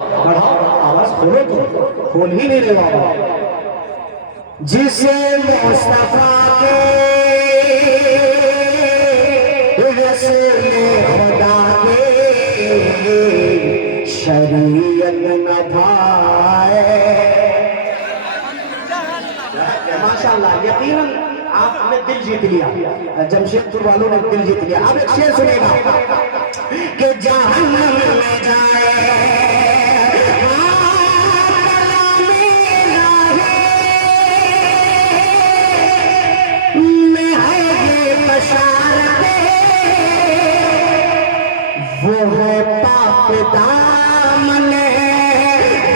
बढ़ाओ आवाज खोलो, तो खोल ही नहीं रहे बाबा। जिसे मुस्तफा के रसूले खुदा के शरीयत न भाए। माशाल्लाह, यकीनन आपने दिल जीत लिया, जमशेदपुर वालों ने दिल जीत लिया। अब एक शेर सुनेगा कि जहन्नम में जाए वो है पाक दामन,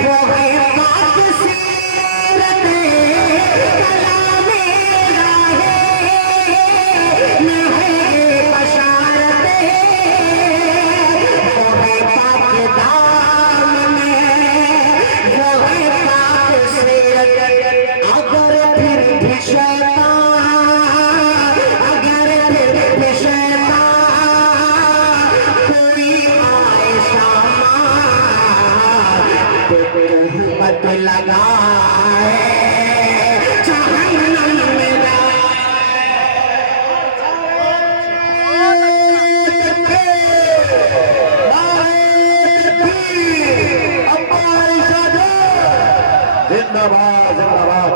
वो है पाक सीरत, कलामे राहे में है बशारत। वो है पाक दामन, वो है पाक सीरत। अगर फिर भी शैतान, अगर फिर भी शैतान कोई आए शामान तो मत लगाए, जहन्नम में जिंदाबाद जिंदाबाद।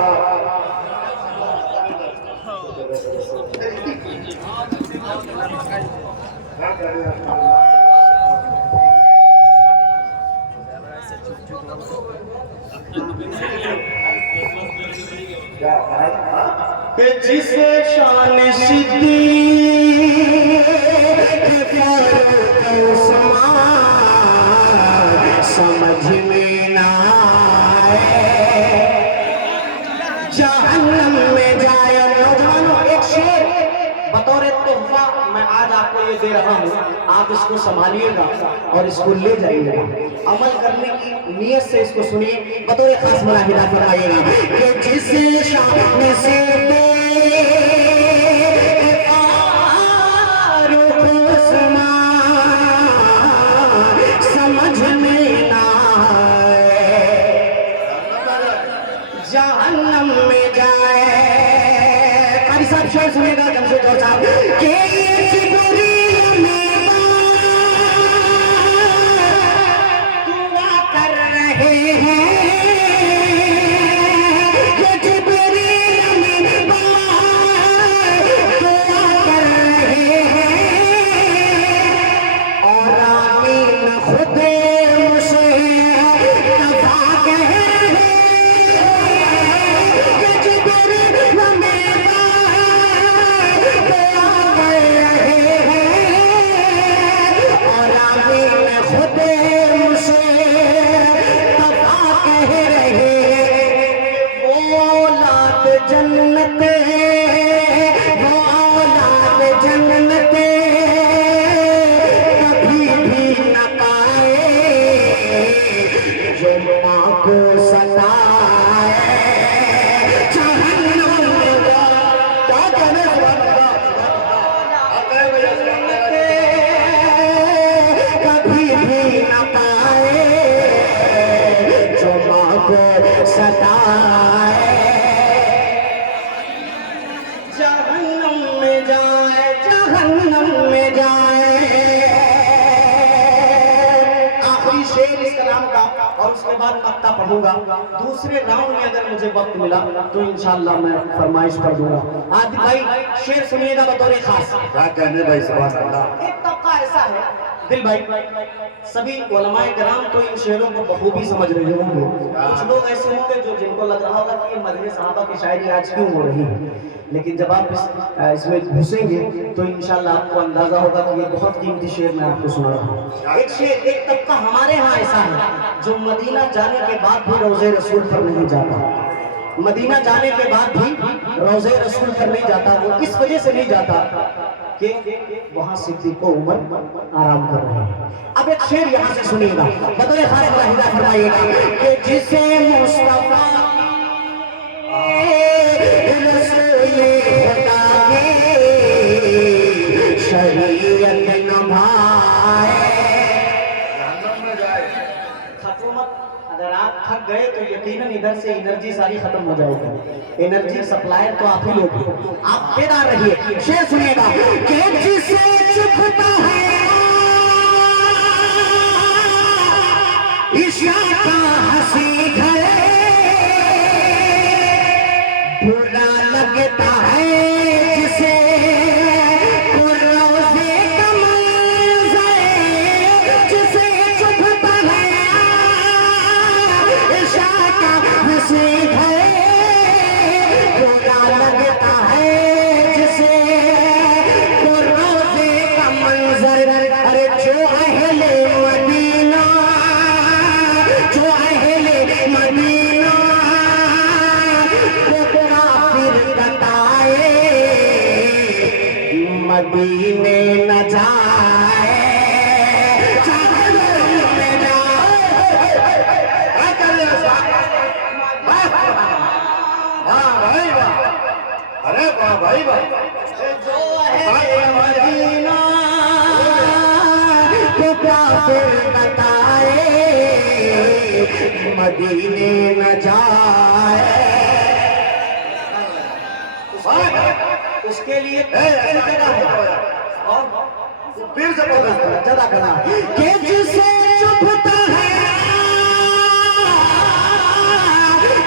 जिसे शान सिद्दीक़ फारूक उस्मान समझ में ना आए, जहन्नम में जाए। नौजवानों, एक शेर बतौर तोहफा मैं आज आपको ये दे रहा हूँ, आप इसको संभालिएगा और इसको ले जाइएगा, अमल करने की नियत से इसको सुनिए, बतौर खास मुलाहिदा फरमाइएगा कि जिसे शान से फारूक उस्मान समझ में ना आए, जहन्नम में जाए। कारी साहब शेर सुनेगा जमशेद साहब के जिब्रील में दुआ कर रहे हैं, ये जिब्रील में दुआ कर रहे हैं, और आमीन खुदे मुझे दफा कह रहे हैं, ये जिब्रील में दुआ कर रहे हैं, और आमीन खुदे मुझे दफा कह रहे हैं। वो औलाद जन्नत, वो औलाद जन्नत कभी भी न पाए, जो माँ को सताए, जहन्नम में जाए। क्या कहने कभी भी न पाए, जो माँ को सताए, जहन्नम में जाए, जहन्नम में जाए। आखिरी शेर इस कलाम का, और उसके बाद मक्ता पढ़ूंगा। दूसरे राउंड में अगर मुझे वक्त मिला तो इंशाअल्लाह मैं फरमाइश कर दूंगा। आदिल भाई शेर सुनिएगा बतौर खास। क्या कहने भाई, सुभान अल्लाह। एक तबका ऐसा है दिल भाई, सभी उलमाए कराम तो इन शेरों को बखूबी समझ रहे होंगे, कुछ लोग ऐसे होंगे जो जिनको लग रहा होगा कि ये मदीने सहाबा की शायरी आज क्यों हो रही है, लेकिन जब आप इसमें घुसेंगे तो इंशाल्लाह आपको अंदाजा होगा कि ये बहुत कीमती शेर मैं आपको सुना रहा हूँ। एक शेर, एक तबका हमारे यहाँ ऐसा है जो मदीना जाने के बाद भी रोज़े रसूल पर नहीं जाता, मदीना जाने के बाद भी रोज़े रसूल पर नहीं जाता। वो इस वजह से नहीं जाता कि वहां सिद्दीक़ को उमर आराम कर रहे हैं। अब एक शेर यहाँ से सुनिएगा, बतौर खारिज मुलाहिदा फरमाइएगा कि जिसे मुस्तफा रसूले खुदा के शरीयत न भाए, खतों मत, अगर आप थक गए तो यकीनन इधर से एनर्जी सारी खत्म हो जाएगी। एनर्जी सप्लायर तो आप ही लोग हो, आप बेदार रहिए। शेर सुनिएगा कि जिसे चुभता है इशारा हंसी घरे, बुरा लगता है जिसे रोज़े का मंज़र, जिसे चुभता है इशारा हंसी घरे, बुरा लगता है जिसे रोज़े का मंज़र। अरे जो अहले मदीना, जो अहले मदीना को काफिर बताए, मदीने न जाए, जहन्नम में जाए। अरे वाह भाई वाह, जो अहले मदीना को काफिर बताए, मदीने न जाए। उसके लिए ऐसी जगह है और फिर से जगह करा कि जिसे चुभता है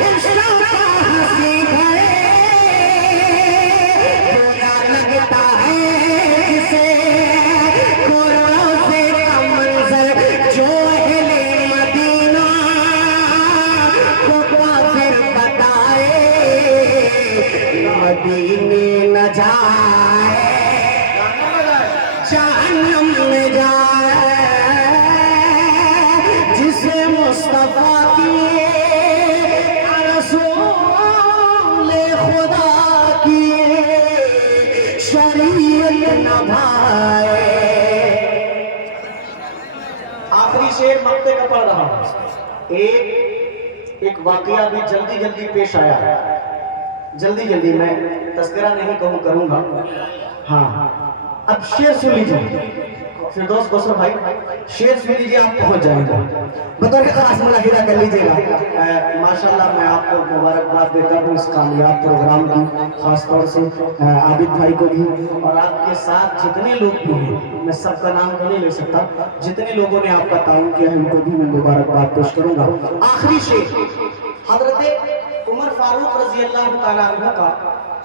इशारा हंसी घरे, बुरा लगता है जिसे रोज़े का मंज़र, जो अहले मदीना को काफिर बताए, मदीने न जाए, जहन्नम में जाए। जिसे मुस्तफा की रसूल खुदा की शरीयत निभाए। आखिरी शेर मक्ते का पढ़ रहा हूं। एक वाकया भी जल्दी जल्दी पेश आया, जल्दी जल्दी मैं तस्करा नहीं करूंगा। हाँ, अब शेर सुन लीजिए फिरदौस बसर भाई, शेर सुन लीजिए, आप पहुंच जाएंगे। बतौर के खास मुलाहिदा कर लीजिएगा। माशाल्लाह मैं आपको मुबारकबाद देता हूँ इस कामयाब प्रोग्राम की, खास तौर से आबिद भाई को भी, और आपके साथ जितने लोग भी हैं, मैं सबका नाम तो नहीं ले सकता, जितने लोगों ने आपका ताउन किया है उनको भी मैं मुबारकबाद पेश करूंगा। आखिरी शेर हजरत उमर फारूक रजी अल्लाह तआला अन्हु का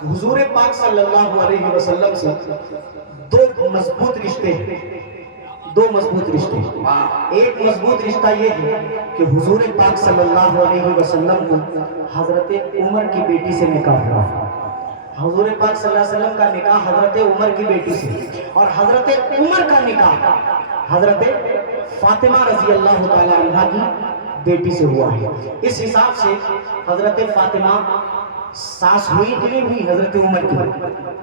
हुजूर पाक सल्लल्लाहु अलैहि वसल्लम से दो मजबूत रिश्ते हैं, दो मजबूत रिश्ते। एक मजबूत रिश्ता ये है कि हुजूर पाक सल्लल्लाहु अलैहि वसल्लम को हजरत उमर की बेटी से निकाह हुआ। हुजूर पाक सल्लल्लाहु अलैहि वसल्लम का निकाह हजरत उमर की बेटी से, और हजरत उमर का निकाह हजरत फातिमा रजी अल्लाह तआला अन्हा की बेटी से हुआ है। इस हिसाब से हजरत फातिमा सास हुई कि नहीं हुई, हजरत उमर की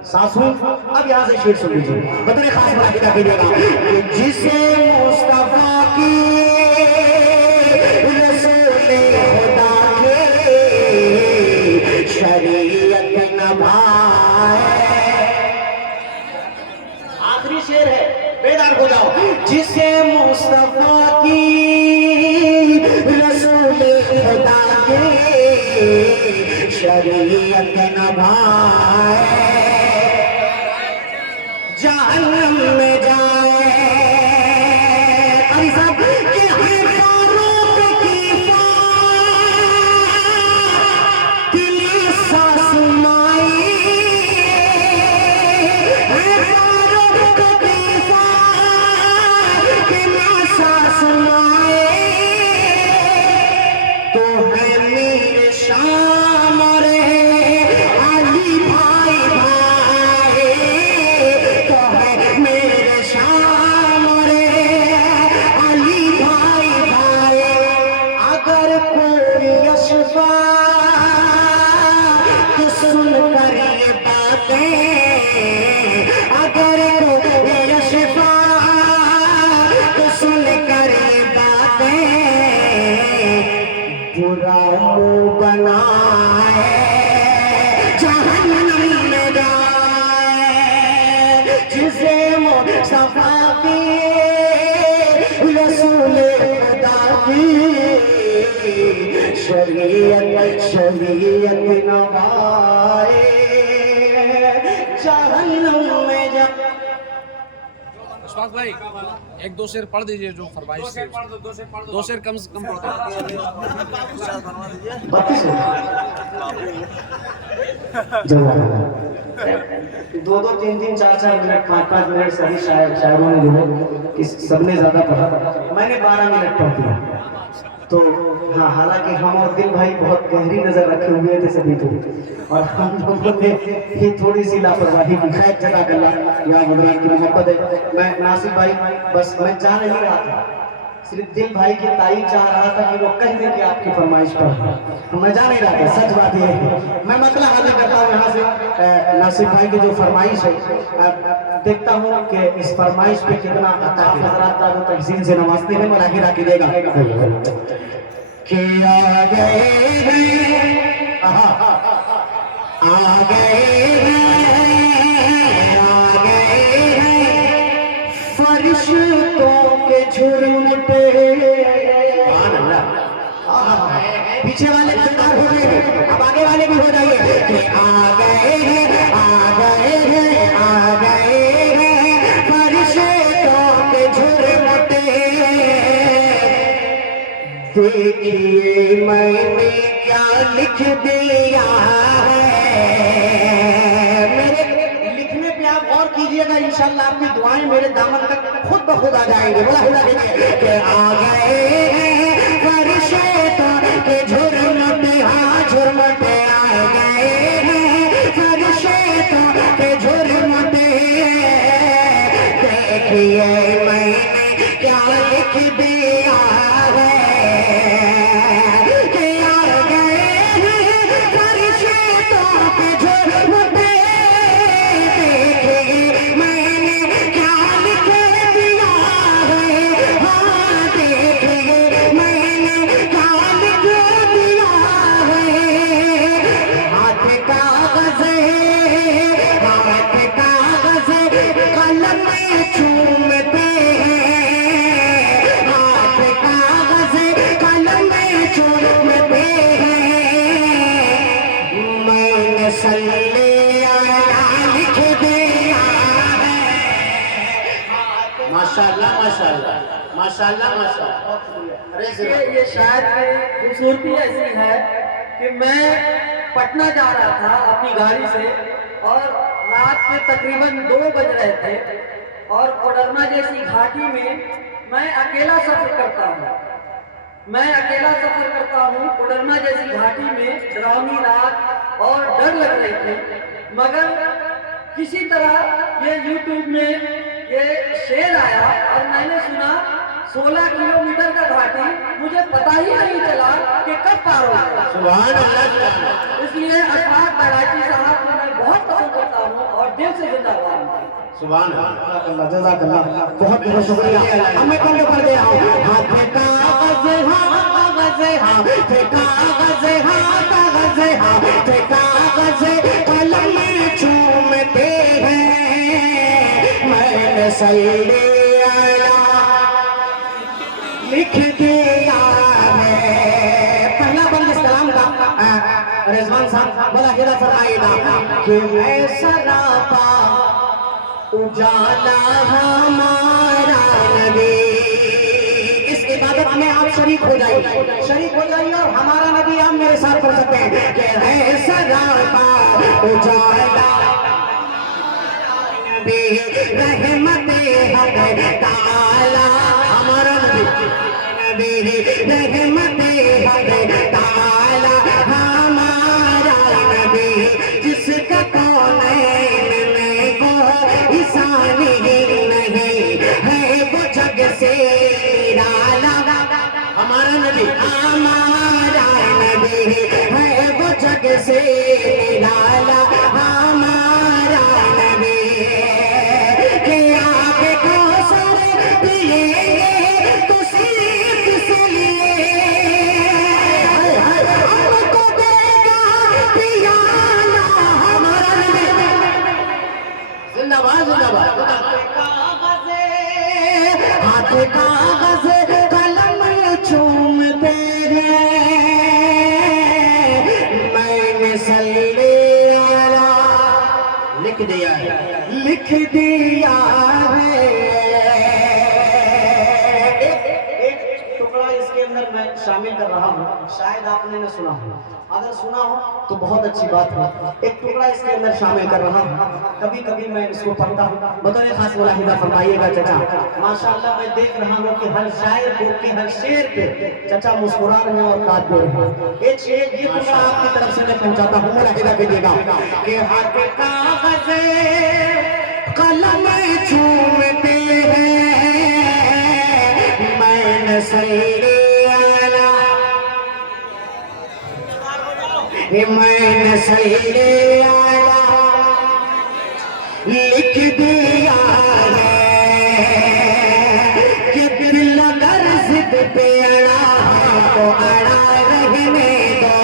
सास हुई। अब यहाँ से शेर सुन लीजिए, बतौर खास मुलाहिदा कीजिएगा। जिसे मुस्तफा की रसूल खुदा के शरीयत निभाए। आखिरी शेर है, बेदार हो जाओ। जिसे मुस्तफा की रसूल खुदा के शरीयत निभाए, जहन्नम में जाए। अरे साहब के हैं फारूक की फातिमा सास माई, है फारूक की फातिमा सास माई, तो है मेरे शाम रे अली भाई भाई, तो है मेरे शाम रे अली भाई भाई। अगर कोई अशफा तो सुन कर ये बातें, अगर कोई अशफा तो सुन कर ये बातें, बुरा मुंह बनाए, जहन्नम में जाए। जिसे मुस्तफा की रसूल खुदा की शरीयत शरीयत नवाए जहन्नुम में जा। विश्वास भाई एक दो शेर पढ़ दीजिए जो फरमाइश से, दो शेर कम से कम पढ़ दीजिए। 2-2, 3-3, 4-4 मिनट, 5-5 मिनट सभी शायरों ने जो है कि सबने ज्यादा पढ़ा, मैंने 12 मिनट पढ़ दिया। तो हाँ, हालांकि हम और दिल भाई बहुत गहरी नजर रखे हुए थे सभी को, और हम लोगों ने ही थोड़ी सी लापरवाही की। खैर जज़ाकल्लाह या हज़रात की मोहब्बत है। मैं नासिर भाई बस मैं चाह नहीं रहा था, सिर्फ दिल भाई की तारीफ चाह रहा था कि वो कह दें कि आपकी फरमाइश पर मैं जा नहीं रहा था। सच बात ये है। मैं मतलब हाजिर करता हूँ यहाँ से नासिर भाई की जो फरमाइश है, देखता हूँ कि इस फरमाइश पे कितना हज़रात का जो तहसीन से नवाजते हैं, और आखिर आके देगा कि आ गए फरिश्तों के झुरमुटे। पीछे वाले सरकार हो गए, अब आगे वाले भी हो जाइए कि आ गए हैं फरिश्तों के झुरमुटे। देखिए मैंने क्या लिख दिया है। मेरे लिखने पे आप गौर कीजिएगा, इंशाल्लाह आपकी दुआएं मेरे दामन तक खुद ब खुद आ जाएंगे। बोला हुआ कि आ गए फरिश्तों के झुरमुटे, हाँ झुरमुटे आ गए फरिश्तों के झुरमुटे। देखिए मैंने क्या लिख दिया है। माशाल्लाह माशाल्लाह माशाल्लाह माशाल्लाह। ये शायद खूबसूरती ऐसी है कि मैं पटना जा रहा था अपनी गाड़ी से, और रात के तकरीबन 2 बज रहे थे, और कोडरमा जैसी घाटी में मैं अकेला सफर करता हूँ। कोडरमा जैसी घाटी में डरावनी रात और डर लग रही थी, मगर किसी तरह ये यूट्यूब में ये शेर आया और मैंने सुना 16 किलोमीटर का घाटी, मुझे पता ही नहीं चला कि कब पार हो गया। सुभान अल्लाह। इसलिए अशफाक बैरागी साहब को मैं बहुत पसंद करता हूँ और दिल से जिंदाबाद हूँ। सुभान अल्लाह। जज़ाकल्लाह, बहुत बहुत शुक्रिया। अब मैं कंधे पर दे रहा हूँ, हाथ पे कागज़ कलम चूमते हैं। मैंने सल्ले अला लिख दिया है। पहला बंद इस कलाम का रिजवान साहब बड़ा हिला फरमाएगा कि मैं सरापा उजाला हमारा नबी। इस इबादत में आप शरीक हो जाइए और हमारा नबी आप मेरे साथ पढ़ सकते हैं कि है सरापा उजाला नबी रहमते हक ताला। हमारा नबी रहमते हक ताला, हमारा नबी जिसका कौनैन में को इंसानी नहीं है, वो जग से निराला। हमारा नबी है, वो जग से निराला। हमारा नबी के आगे को सर दिए तो सिर्फ इसलिए हमको देगा पियाला। हमारा नबी जिंदाबाद जिंदाबाद। हाथ कागज़ कलम चूमते हैं। लिख दिया है। एक टुकड़ा इसके अंदर मैं शामिल कर रहा हूँ, शायद आपने न सुना हो, अगर सुना हो तो बहुत अच्छी बात है। एक टुकड़ा इसके अंदर शामिल कर रहा हूँ, कभी कभी मैं इसको पढ़ता हूँ, बतौर खास मुलाहिदा फरमाइएगा चाचा। माशाअल्लाह मैं देख रहा हूँ कि हर शायर को के हर शेर पे चाचा मुस्कुरा रहे हैं और दाद दे रहे हैं। एक शेर ये टुकड़ा आपकी तरफ से मैं पहुंचाता हूँ, मुलाहिदा कीजिएगा कि हाथ कागज़ कलम चूमते हैं, मैं नस्ल मैं नस्ल लिख दिया है कि दिल अगर जिद पे अड़ा है तो अड़ा रहने दो,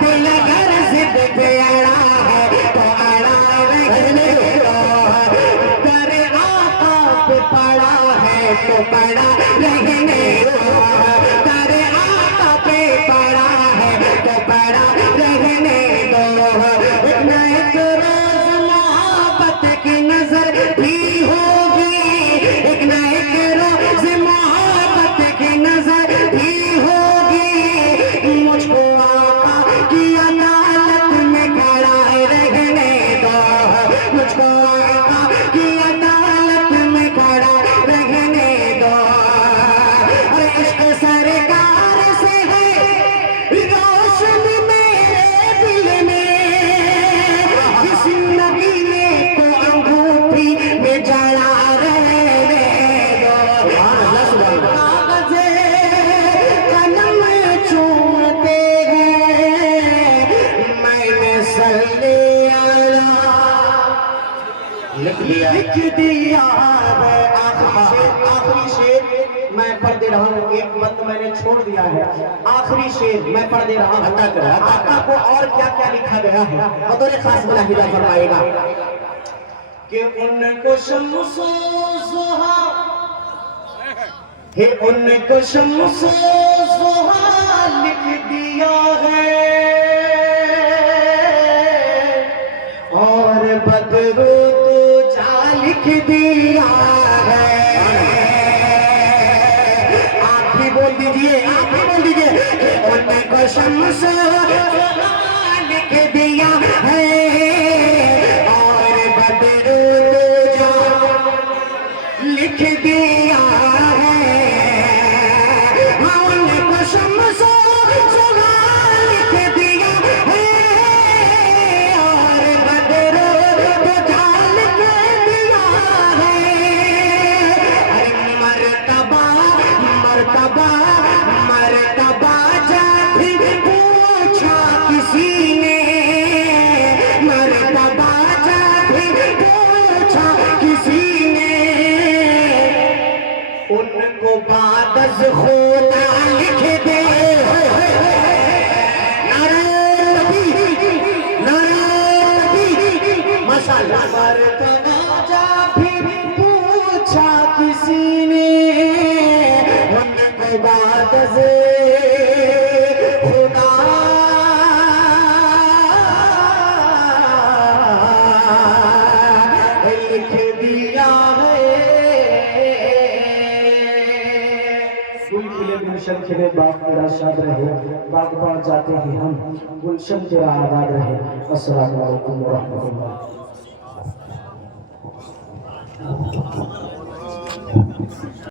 दिल अगर जिद पे अड़ा है तो अड़ा रहने दो, तेरे आका पे पड़ा है तो पड़ा रहने दो, तेरे आका पे पड़ा है तो पड़ा रहने दो। एक रोज मोहब्बत की नजर भी होगी, एक न एक रोज मोहब्बत की नजर भी होगी, मुझको आका की अदालत में खड़ा रहने दो, मुझको आका की अदालत में खड़ा रहने दो। अरे इश्क सरकार से है रोशनी मेरे दिल में, किसी नबी ने तो अंगूठी में जड़ा रहने दो। कागज़े कलम चूमते हैं, मैंने सल्ले अला लिख दिया है। आखिरी शेर मैं पढ़ दे रहा हूँ, एक बंद मैंने छोड़ दिया है, आखिरी शेर मैं पढ़ दे रहा हूँ। आका को और क्या क्या लिखा गया है बतौर खास मुलाहिदा फरमाएगा कि उनको शम्सो ज़ुहा हे उनको शम्सो ज़ुहा लिख दिया है, और बदरू तो जा लिख दिया है। आप भी बोल दीजिए, आप भी बोल दीजिए कि उनको शम्सो लिख दिया है, और बदरू तो जा लिख दिया है। हाँ उनको शम्सो लिख दिया है, और बदरू तो जा लिख दिया है। अरे मर्तबा मर्तबा मर्तबा जब भी पूछा किसी ने, मर्तबा जब भी पूछा किसी ने, उनको बादस खुदा लिख दे। नारे नबी, नारे नबी, माशाअल्लाह। मर्तबा जब भी पूछा किसी ने, उनको बादस खुदा लिख दिया है। गुल खिले गुलशन खिले बाग मेरा शाद रहे, बाग बाग जाते हैं हम, गुलशन तेरा आबाद रहे। अस्सलामु अलैकुम व रहमतुल्लाह।